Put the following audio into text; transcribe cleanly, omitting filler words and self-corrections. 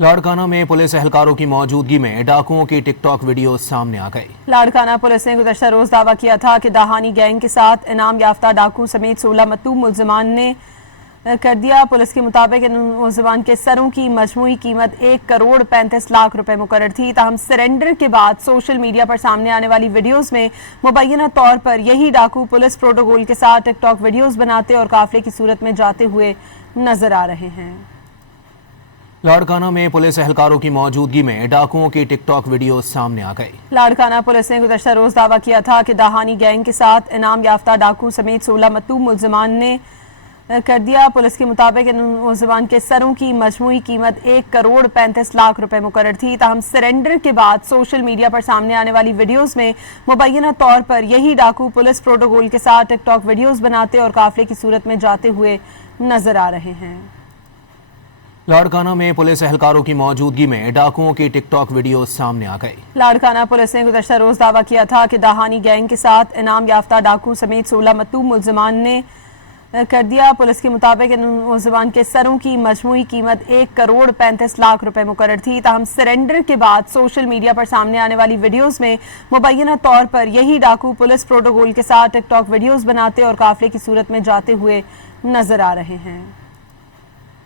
लाड़काना में पुलिस एहलकारों की मौजूदगी में डाकुओं की टिकटॉक वीडियो सामने आ गई। लाड़काना पुलिस ने गुज़श्ता रोज दावा किया था कि दाहानी गैंग के साथ इनाम याफ्ता डाकू समेत 16 मतूब मुल्ज़िमान ने कर दिया। पुलिस के मुताबिक इन मुल्ज़िमान के सरों की मजमूई कीमत 1 करोड़ 35 लाख रुपए मुकर्रर थी। ताहम सरेंडर के बाद सोशल मीडिया पर सामने आने वाली वीडियोस में मुबैना तौर पर यही डाकू पुलिस प्रोटोकॉल के साथ टिकटॉक वीडियोस बनाते और काफिले की सूरत में जाते हुए नजर आ रहे हैं। लाड़काना में पुलिस एहलकारों की मौजूदगी में डाकुओं की टिकटॉक वीडियो सामने आ गई। लाड़काना पुलिस ने गुज़श्ता रोज दावा किया था कि दाहानी गैंग के साथ इनाम याफ्ता डाकू समेत 16 मतूब मुल्ज़िमान ने कर दिया। पुलिस के मुताबिक इन मुल्ज़िमान के सरों की मजमूई कीमत 1 करोड़ 35 लाख रुपए मुकर्रर थी। ताहम सरेंडर के बाद सोशल मीडिया पर सामने आने वाली वीडियोस में मुबैना तौर पर यही डाकू पुलिस प्रोटोकॉल के साथ टिकटॉक वीडियोस बनाते और काफिले की सूरत में जाते हुए नजर आ रहे हैं। लाड़काना में पुलिस एहलकारों की मौजूदगी में डाकुओं की टिकटॉक वीडियो सामने आ गई। लाड़काना पुलिस ने गुज़श्ता रोज दावा किया था कि दाहानी गैंग के साथ इनाम याफ्ता डाकू समेत 16 मतूब मुल्ज़िमान ने कर दिया। पुलिस के मुताबिक इन मुल्ज़िमान के सरों की मजमूई कीमत 1 करोड़ 35 लाख रुपए मुकर्रर थी। ताहम सरेंडर के बाद सोशल मीडिया पर सामने आने वाली वीडियोस में मुबैना तौर पर यही डाकू पुलिस प्रोटोकॉल के साथ टिकटॉक वीडियोस बनाते और काफिले की सूरत में जाते हुए नजर आ रहे हैं।